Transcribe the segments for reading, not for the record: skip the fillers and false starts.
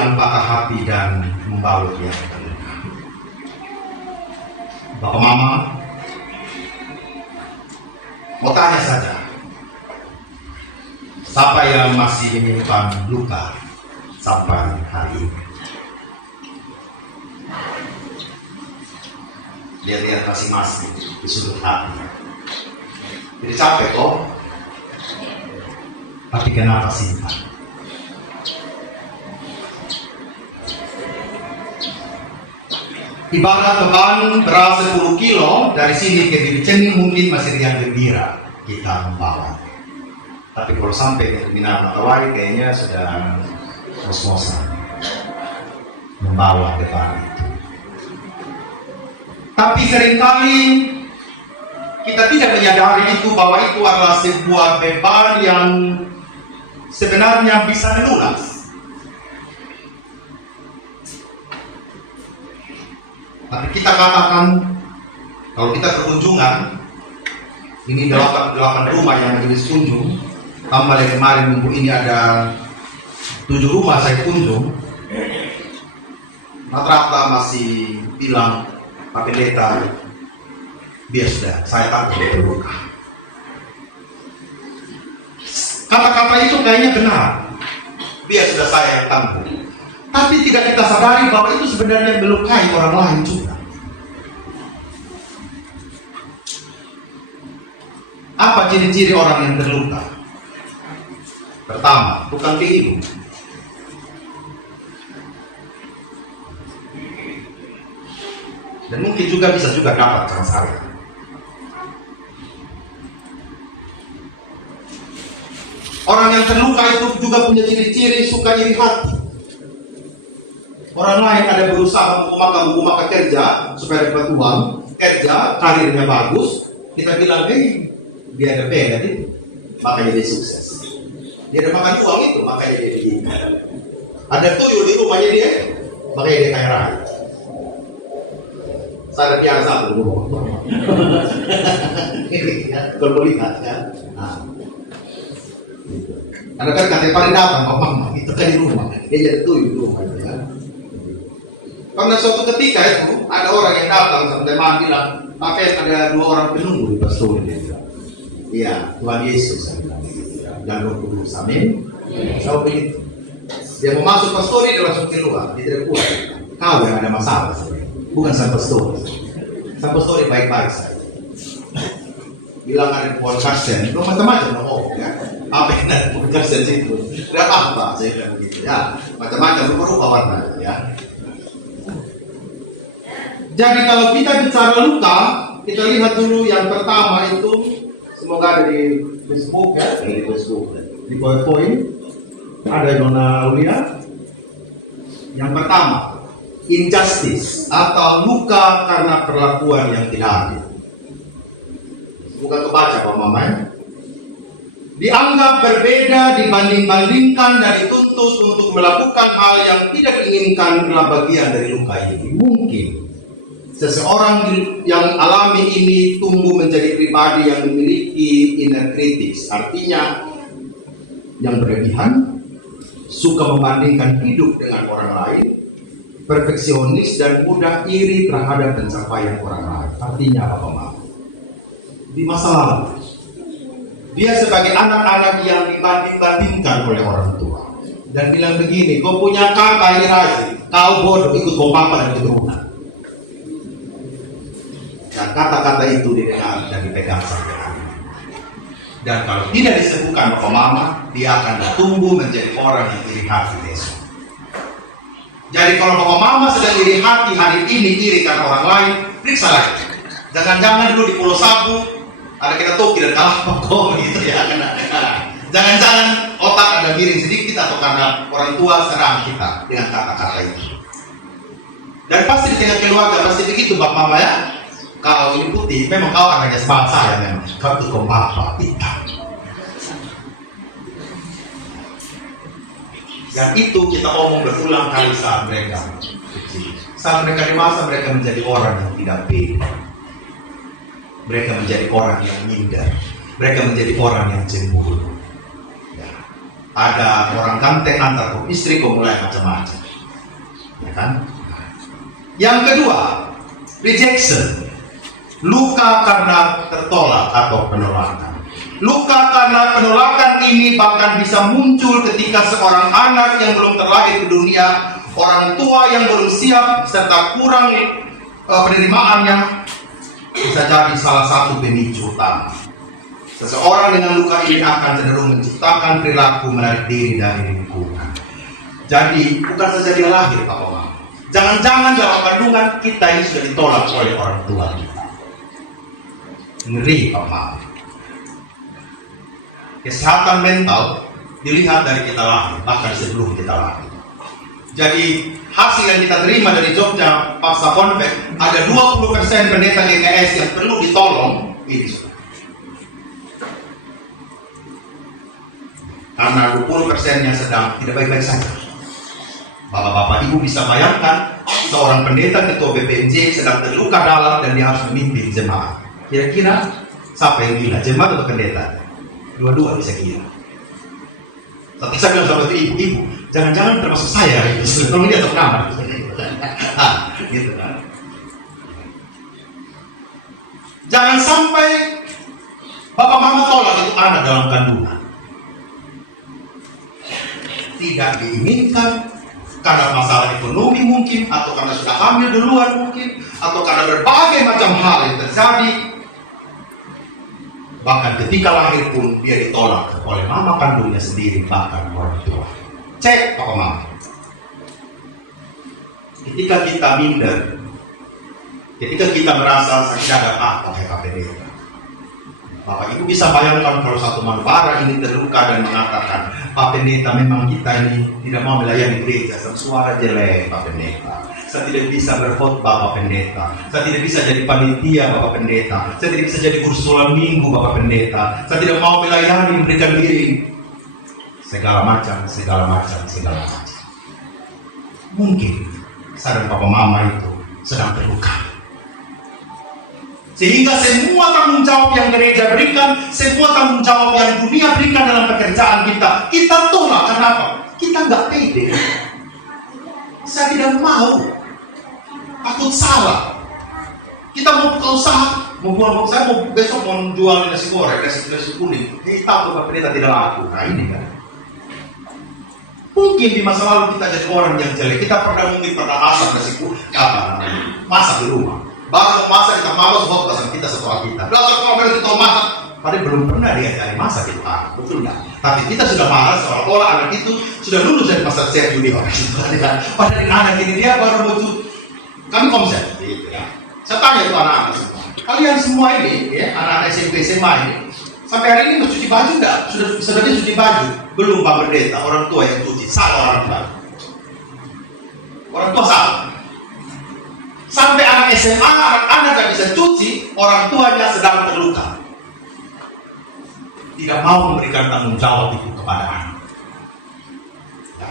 yang patah hati dan membalut yang terluka. Bapak Mama, mau tanya saja, siapa yang masih menyimpan luka sampai hari ini? Lihat-lihat masing-masing di sudut hati. Jadi capek kok, tapi kenapa simpan? Ibarat beban beras 10 kilo dari sini ke Dibiceni mungkin masih riang gembira kita membawa. Tapi kalau sampai ke Minang Matawai kayaknya sudah ngos-ngosan membawa beban itu. Tapi seringkali kita tidak menyadari itu, bahwa itu adalah sebuah beban yang sebenarnya bisa melunas. Tapi kita katakan, kalau kita berkunjungan, ini 8 rumah yang majelis kunjung, tambah dari kemarin minggu ini ada 7 rumah saya kunjung, rata-rata masih bilang, Pak Pendeta, biar sudah, saya takut dia terluka. Kata-kata itu kayaknya benar, biar sudah saya yang tanggung. Tapi tidak kita sadari bahwa itu sebenarnya melukai orang lain juga. Apa ciri-ciri orang yang terluka? Pertama, bukan keinginan. Dan mungkin juga bisa juga dapat transari. Orang yang terluka itu juga punya ciri-ciri suka iri hati. Orang lain ada berusaha mengumpulkan kerja supaya dapat uang, kerja, karirnya bagus. Kita bilang, dia ada beda itu, makanya dia sukses. Dia ada makan uang itu, makanya dia begini. Ada tuyul di rumahnya dia, makanya dia kaya raya. Saya ada piara satu di rumah. Ini ya, kalau lihat ya. Karena kan katanya paling datang, Mama, itu kan di rumah. Dia jadi tuyul di rumah itu ya. Karena suatu ketika itu ada orang yang datang sama teman bilang, Pak, ada 2 orang penunggu di pastor ini. Iya, Tuhan Yesus dan Roh Kudus. Amin. Saya begitu. Dia mau masuk pastor ini, dia langsung keluar. Dia tidak kuat. Kau yang ada masalah, bukan sang pastor. Sang pastor ini baik-baik saja. Bilang ada pohon karsen, itu macam-macam ngomong ya. Apa yang ada pohon karsen itu? Tidak apa-apa, saya bilang begitu ya. Macam-macam rupa-rupa warna ya. Jadi kalau kita bicara luka, kita lihat dulu yang pertama itu, semoga ada di Facebook ya, di Facebook, di PowerPoint, ada Nona Aulia. Yang pertama, injustice atau luka karena perlakuan yang tidak adil. Bukan kebaca Pak Mama ya. Dianggap berbeda, dibanding-bandingkan dan dituntut untuk melakukan hal yang tidak diinginkan adalah bagian dari luka ini. Mungkin seseorang yang alami ini tumbuh menjadi pribadi yang memiliki inner critics, artinya yang berlebihan, suka membandingkan hidup dengan orang lain, perfeksionis dan mudah iri terhadap pencapaian orang lain. Artinya apa, Mama? Di masa lalu, dia sebagai anak-anak yang dibanding-bandingkan oleh orang tua dan bilang begini, kau punya kakak ini rajin, kau bodoh ikut kau papa dan keturunan. Dan kata-kata itu didengar dan dipegang sampai hari ini. Dan kalau tidak disembuhkan Bapak Mama, dia akan tumbuh menjadi orang yang iri hati besok. Jadi kalau Bapak Mama sedang iri hati hari ini, iri karena orang lain, periksa lagi. Jangan-jangan dulu di Pulau Sabu ada kita toki dan kalah kok gitu ya. Jangan-jangan otak ada miring sedikit atau karena orang tua serang kita dengan kata-kata itu. Dan pasti di tengah keluarga pasti begitu Bapak Mama ya. Kalau ini putih, memang kau anaknya sebangsa ya memang. Kau itu kau apa? Hitam. Yang itu kita omong berulang kali saat mereka kecil. Saat mereka dewasa, mereka menjadi orang yang tidak pede. Mereka menjadi orang yang minder. Mereka menjadi orang yang cemburu. Ya. Ada orang ganteng antar istri kau mulai macam-macam. Ya kan? Yang kedua, rejection. Luka karena tertolak atau penolakan. Luka karena penolakan ini bahkan bisa muncul ketika seorang anak yang belum terlahir ke dunia, orang tua yang belum siap, serta kurang penerimaannya, bisa jadi salah satu pemicu utama. Seseorang dengan luka ini akan cenderung menciptakan perilaku menarik diri dari lingkungan. Jadi, bukan saja dia lahir, Papa Mama. Jangan-jangan dalam kandungan kita ini sudah ditolak oleh orang tua kita. Ngeri, Papa Mama. Kesehatan mental dilihat dari kita lahir, bahkan sebelum kita lahir. Jadi hasil yang kita terima dari Jogja Pasca Konvek, ada 20% pendeta GKS yang perlu ditolong ini. Karena 20%-nya sedang tidak baik-baik saja. Bapak-bapak ibu bisa bayangkan seorang pendeta ketua BPMJ sedang terluka dalam dan dia harus memimpin jemaat. Kira-kira siapa yang gila, jemaat atau pendeta? Dua-dua bisa gila. Tapi saya bilang sama itu, ibu, jangan-jangan termasuk saya itu. Tolong dia tetap kamar. Gitu kan. Jangan sampai bapak mama tolak itu anak dalam kandungan. Tidak diinginkan karena masalah ekonomi mungkin, atau karena sudah hamil duluan mungkin, atau karena berbagai macam hal yang terjadi. Bahkan ketika lahir pun dia ditolak oleh mama kandungnya sendiri, bahkan orang tua. Cek papa mama. Ketika kita minder, ketika kita merasa saya jaga pakai KPD. Bapak Ibu bisa bayangkan kalau satu manubara ini terluka dan mengatakan, Pak Pendeta, memang kita ini tidak mau melayani gereja, suara jelek Pak Pendeta. Saya tidak bisa berkhotbah Bapak Pendeta. Saya tidak bisa jadi panitia Bapak Pendeta. Saya tidak bisa jadi guru sholat minggu Bapak Pendeta. Saya tidak mau melayani, memberikan diri. Segala macam. Mungkin sadar Papa Mama itu sedang terluka. Sehingga semua tanggung jawab yang gereja berikan, semua tanggung jawab yang dunia berikan dalam pekerjaan kita tolak. Kenapa? Kita nggak pede. Saya tidak mau. Takut salah. Kita mau buka usaha, saya mau besok mau jual nasi goreng, nasi kuning. Tahu Bapak Pendeta tidak laku. Nah ini kan. Mungkin di masa lalu kita jadi orang yang jelek. Kita mungkin pernah masak nasi kuning, masak di rumah. Baru masak kita malas buat pesan kita setelah kita. Lalu kalau kita masak, padahal belum pernah dia cari masak itu betul nggak? Tapi kita sudah malas seolah-olah anak itu sudah lulus dari Master Chef Junior. Padahal anak ini dia baru butuh. Kami konsep, gitu ya. Saya tanya itu anak-anak semua. Kalian semua ini, ya, anak-anak SMP SMA ini, sampai hari ini mencuci baju enggak? Sudah cuci baju? Belum Pak Pendeta, orang tua yang cuci. Salah orang tua. Orang tua salah. Sampai anak SMA, anak-anak yang bisa cuci, orang tuanya sedang terluka. Tidak mau memberikan tanggung jawab itu kepada anak. Ya.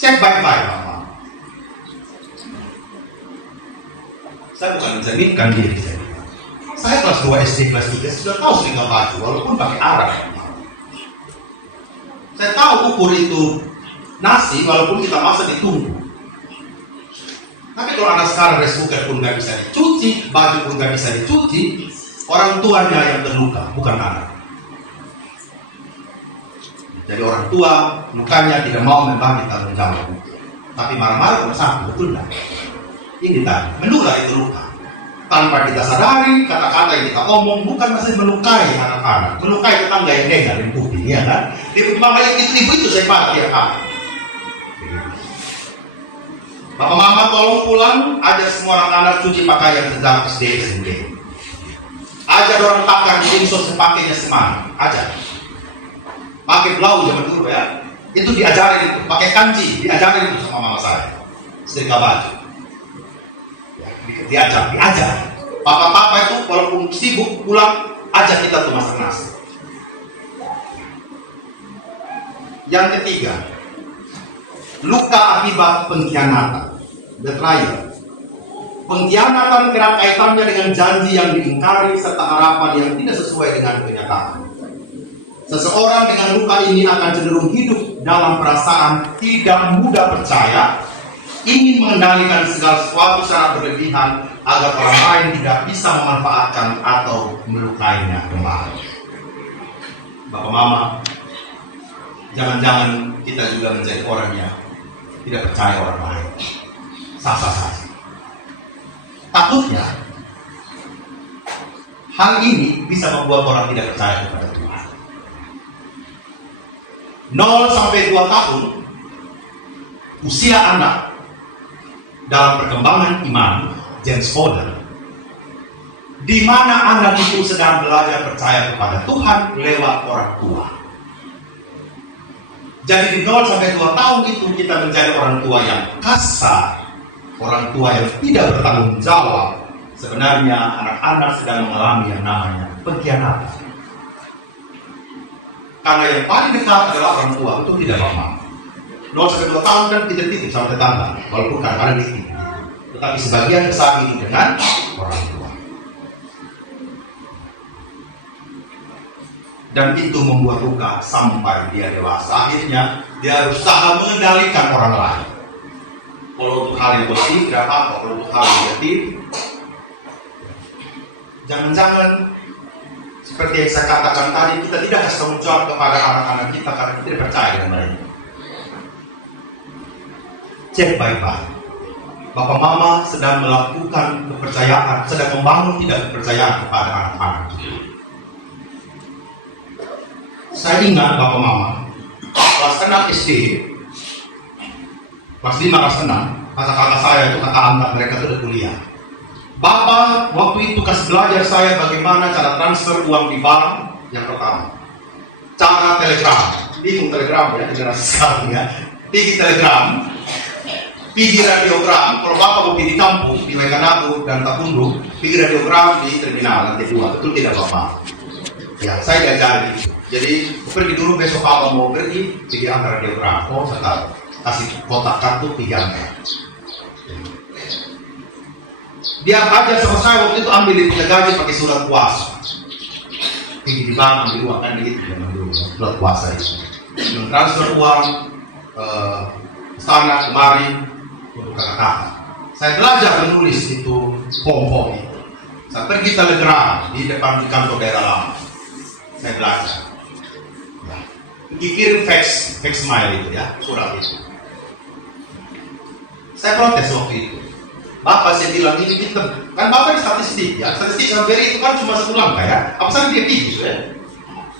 Cek baik-baik, Bapak. Saya bukan mencerminkan diri saya. Saya kelas 2 SD, kelas 3 sudah tahu setrika baju, walaupun pakai arang. Saya tahu ukur itu nasi, walaupun kita masak ditunggu. Tapi kalau anak sekarang rice cooker pun nggak bisa dicuci, baju pun nggak bisa dicuci, orang tuanya yang terluka, bukan anak. Jadi orang tua lukanya tidak mau membagi tanggung jawab, tapi marah-marah cuma satu, betul nggak? Ini tadi menular itu luka. Tanpa kita sadari, kata-kata yang kita omong bukan masih melukai anak-anak, melukai tetangga yang dengar yang putih, ya kan? Di mama itu saya mati ya kan? Bapak mama tolong pulang, ajar semua anak-anak cuci pakaian sejak SD SMP. Ajar orang takar di sini sos pakainya semangat, ajar. Pakai blau zaman dulu ya, itu diajarin itu, pakai kanji, diajarin itu sama mama saya. Setrika baju, ya, diajar. Papa-papa itu walaupun sibuk pulang, ajar kita tuh masak nasi. Yang ketiga, luka akibat pengkhianatan, betrayal. Pengkhianatan kerap kaitannya dengan janji yang diingkari serta harapan yang tidak sesuai dengan kenyataan. Seseorang dengan luka ini akan cenderung hidup dalam perasaan tidak mudah percaya, ingin mengendalikan segala sesuatu secara berlebihan agar orang lain tidak bisa memanfaatkan atau melukainya kembali. Bapak Mama, jangan-jangan kita juga menjadi orang yang tidak percaya orang lain. Sah-sah saja. Takutnya hal ini bisa membuat orang tidak percaya kepada Tuhan. 0 sampai 2 tahun usia anak dalam perkembangan iman, James Fowler, di mana anak itu sedang belajar percaya kepada Tuhan lewat orang tua. Jadi di 0 sampai 2 tahun itu kita menjadi orang tua yang kasar, orang tua yang tidak bertanggung jawab. Sebenarnya anak-anak sedang mengalami yang namanya pengkhianatan. Karena yang paling dekat adalah orang tua, itu tidak apa-apa. 0 sampai 2 tahun kan kita titip sama tetangga, walaupun kadang-kadang dititip. Tetapi sebagian besar ini dengan orang tua. Dan itu membuat luka sampai dia dewasa. Akhirnya dia berusaha mengendalikan orang lain. Kalau untuk hal yang positif tidak apa-apa, kalau untuk hal yang negatif, jangan-jangan seperti yang saya katakan tadi, kita tidak kasih tanggung jawab kepada anak-anak kita karena kita tidak percaya dengan mereka. Cek baik-baik. Bapak Mama sedang melakukan kepercayaan, sedang membangun tidak kepercayaan kepada anak-anak kita. Saya ingat Bapak Mama, kelas 6 SD, kelas 5 kelas 6, kakak-kakak saya itu kakak angkat mereka itu udah kuliah. Bapak waktu itu kasih belajar saya bagaimana cara transfer uang di bank yang pertama. Cara telegram, bingung telegram ya, generasi sekarang ya. Pergi telegram, pergi radiogram. Kalau Bapak mau pergi di kampung, di Waikanabu dan Tapundu, pergi radiogram di terminal lantai 2, betul tidak Bapak? Ya, saya diajari itu. Jadi pergi dulu besok Bapak mau pergi angkat radiogram. Oh, saya kasih kotak kartu pergi angkat. Dia ajar sama saya waktu itu ambil di gaji pakai surat puasa. Pergi di bank ambil uang kan begitu zaman dulu surat puasa itu. Transfer uang sana kemari untuk kakak-kakak. Saya belajar menulis itu pom-pom itu. Saya pergi telegram di depan di kantor daerah lama. Saya belajar. Ya. Dikirim fax mail itu ya surat itu. Saya protes waktu itu. Bapak saya bilang ini pinter, kan Bapak di statistik ya, statistik sama Beri itu kan cuma 1 langkah ya, apa saja dia pilih ya.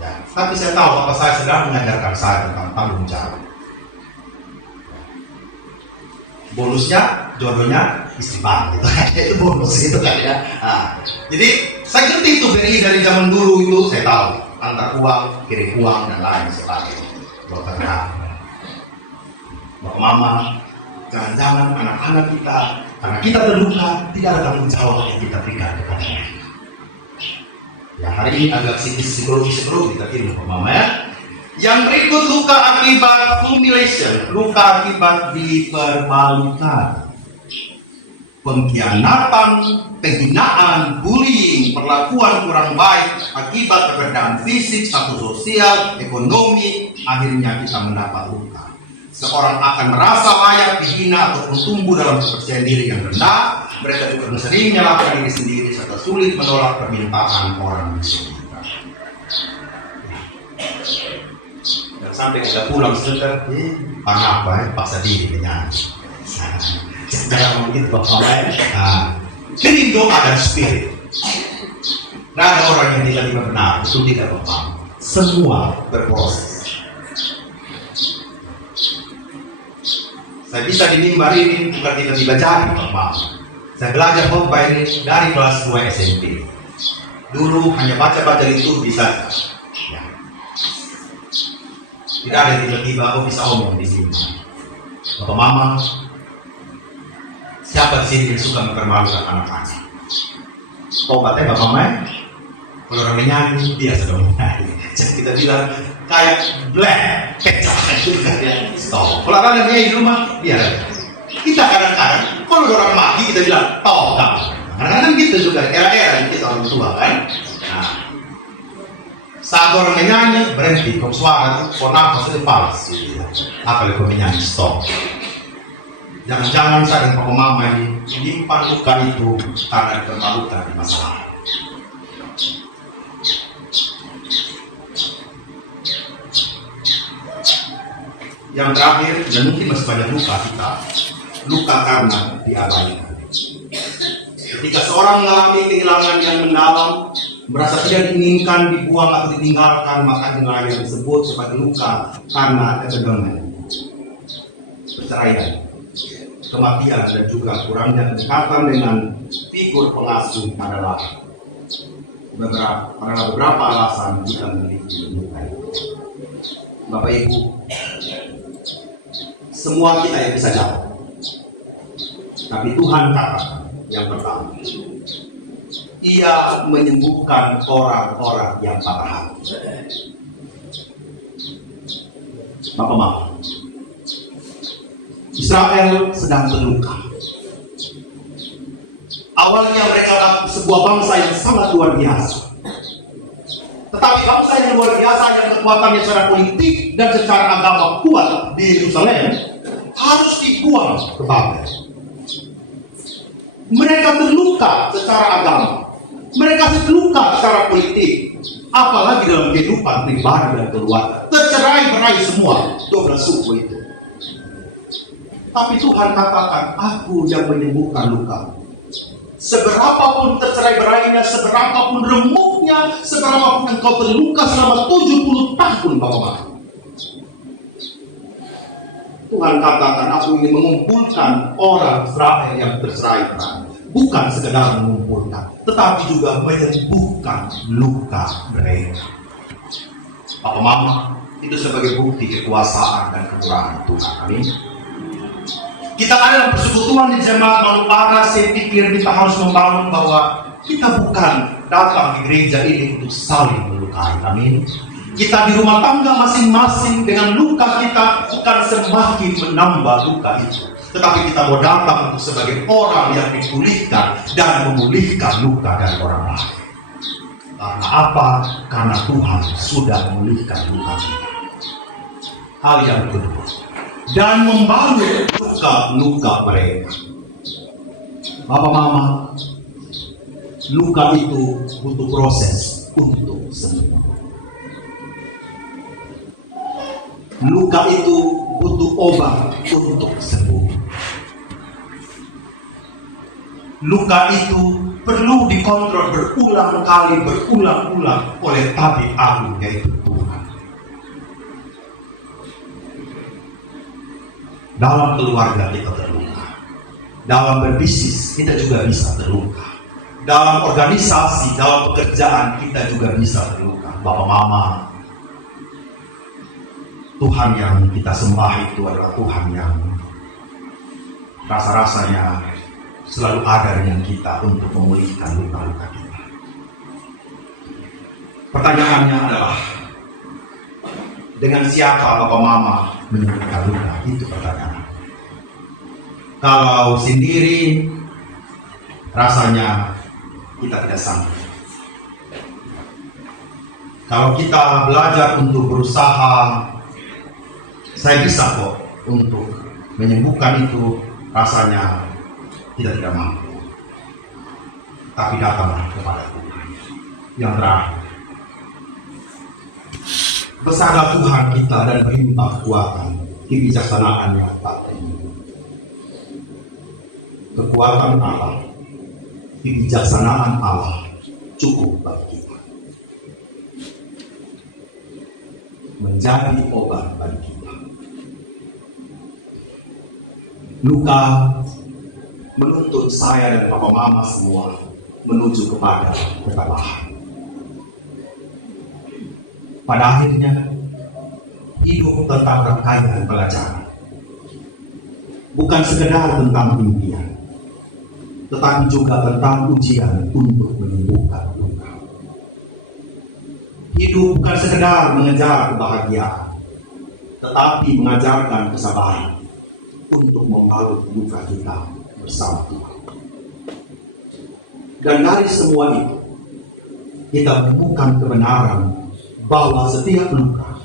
Ya. Tapi saya tahu Bapak saya sedang mengajarkan saya tentang tanggung jawab. Bonusnya, jodohnya istri bang gitu, itu bonus gitu kan ya. Nah, jadi saya ngerti itu Beri dari zaman dulu itu saya tahu, antar uang, kirim uang dan lain sebagainya. Bapak Mama, jangan-jangan anak-anak kita karena kita terluka, tidak ada tanggung jawab yang kita berikan kepada mereka. Ya hari ini agak psikologi kita kira Bapak Mama ya. Yang berikut luka akibat humiliation, luka akibat dipermalukan, pengkhianatan, penghinaan, bullying, perlakuan kurang baik akibat keberadaan fisik, status sosial, ekonomi, akhirnya kita mendapat luka. Seorang akan merasa layak dihina ataupun tumbuh dalam kepercayaan diri yang rendah. Mereka juga sering menyalahkan diri sendiri serta sulit menolak permintaan orang di sekitar. Dan sampai kita pulang sebentar, apa ya, paksa diri menyanyi. Jangan begitu Bapak Mama. Jadi doa dan spirit. Tidak ada orang yang tiba-tiba benar, itu tidak Bapak. Semua berproses. Saya bisa di mimbar ini bukan tiba-tiba jadi Bapak. Saya belajar khotbah ini dari kelas 2 SMP. Dulu hanya baca-baca liturgi saja. Ya. Tidak ada tiba-tiba bisa omong di sini. Bapak Mama, siapa di sini yang suka mempermalukan anak-anak? Obatnya Bapak Mama, kalau orang menyanyi dia sedang menyanyi. Jadi kita bilang kayak black pecah itu kan ya stop. Kalau kan dia di rumah biar kita kadang-kadang kalau orang mati kita bilang toh kadang-kadang gitu juga era-era kita orang tua kan. Nah, saat orang menyanyi berhenti kok suara kok nafas itu fals gitu ya. Apalagi kok menyanyi stop. Jangan-jangan saya dan Papa Mama ini menyimpan luka itu karena dipermalukan di masa lalu. Yang terakhir, dan mungkin masih banyak luka kita, luka karena diabaikan. Ketika seorang mengalami kehilangan yang mendalam, merasa tidak diinginkan, dibuang atau ditinggalkan, maka inilah yang disebut sebagai luka karena ketegangan, perceraian, kematian, dan juga kurangnya kedekatan dengan figur pengasuh adalah beberapa alasan kita memiliki luka itu. Bapak Ibu, semua kita yang bisa jawab, tapi Tuhan katakan yang pertama, Ia menyembuhkan orang-orang yang patah hati. Bapak Mama, Israel sedang terluka. Awalnya mereka sebuah bangsa yang sangat luar biasa, tetapi bangsa yang luar biasa yang kekuatannya secara politik dan secara agama kuat di Yerusalem harus dibuang ke Babel. Mereka terluka secara agama, mereka terluka secara politik, apalagi dalam kehidupan pribadi dan keluarga. Tercerai-berai semua 12 suku itu. Tapi Tuhan katakan, Aku yang menyembuhkan luka. Seberapapun tercerai-berainya, seberapapun remuknya, seberapapun engkau terluka selama 70 tahun, Bapak-Bapak, Tuhan katakan, Aku ingin mengumpulkan orang Israel yang tercerai-berai. Bukan sekedar mengumpulkan, tetapi juga menyembuhkan luka mereka. Bapak Mama, itu sebagai bukti kekuasaan dan kemurahan Tuhan. Amin. Kita ada dalam persekutuan di jemaat Manupara. Saya pikir kita harus membangun bahwa kita bukan datang di gereja ini untuk saling melukai. Amin. Kita di rumah tangga masing-masing dengan luka kita bukan semakin menambah luka itu, tetapi kita mau datang untuk sebagai orang yang dipulihkan dan memulihkan luka dari orang lain. Karena apa? Karena Tuhan sudah memulihkan luka kita. Hal yang kedua, dan membangun luka-luka mereka. Bapak Mama, luka itu butuh proses untuk sembuh. Luka itu butuh obat untuk sembuh. Luka itu perlu dikontrol berulang-ulang oleh tabib agung, yaitu Tuhan. Dalam keluarga kita terluka, dalam berbisnis kita juga bisa terluka, dalam organisasi, dalam pekerjaan kita juga bisa terluka. Bapak Mama, Tuhan yang kita sembah itu adalah Tuhan yang rasa-rasanya selalu ada dengan kita untuk memulihkan luka-luka kita. Pertanyaannya adalah, dengan siapa Bapak Mama menyembuhkan luka? Itu pertanyaan. Kalau sendiri, rasanya kita tidak sanggup. Kalau kita belajar untuk berusaha, saya bisa kok untuk menyembuhkan itu, rasanya kita tidak mampu. Tapi datanglah kepada Tuhan. Yang terakhir, besarlah Tuhan kita dan berlimpah kekuatan, kebijaksanaan yang tak temu. Kekuatan Allah, kebijaksanaan Allah cukup bagi kita, menjadi obat bagi kita. Luka menuntut saya dan Papa Mama semua menuju kepada ketabahan. Pada akhirnya, hidup tentang rangkaian pelajaran, bukan sekedar tentang impian, tetapi juga tentang ujian untuk menyembuhkan luka. Hidup bukan sekedar mengejar kebahagiaan, tetapi mengajarkan kesabaran untuk membalut luka kita bersama Tuhan. Dan dari semua itu, kita menemukan kebenaran bahwa setiap luka,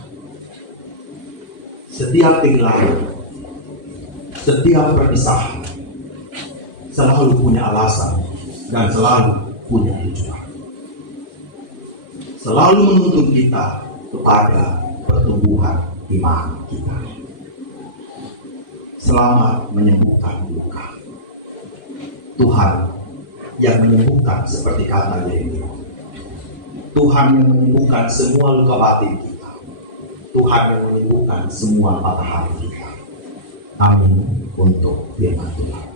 setiap kehilangan, Setiap perpisahan selalu punya alasan dan selalu punya tujuan. Selalu menuntun kita kepada pertumbuhan iman kita. Selamat menyembuhkan luka. Tuhan yang menyembuhkan seperti kata Yeremia. Tuhan yang menyembuhkan semua luka batin kita. Tuhan yang menyembuhkan semua patah hati kita. Amin untuk firman Tuhan.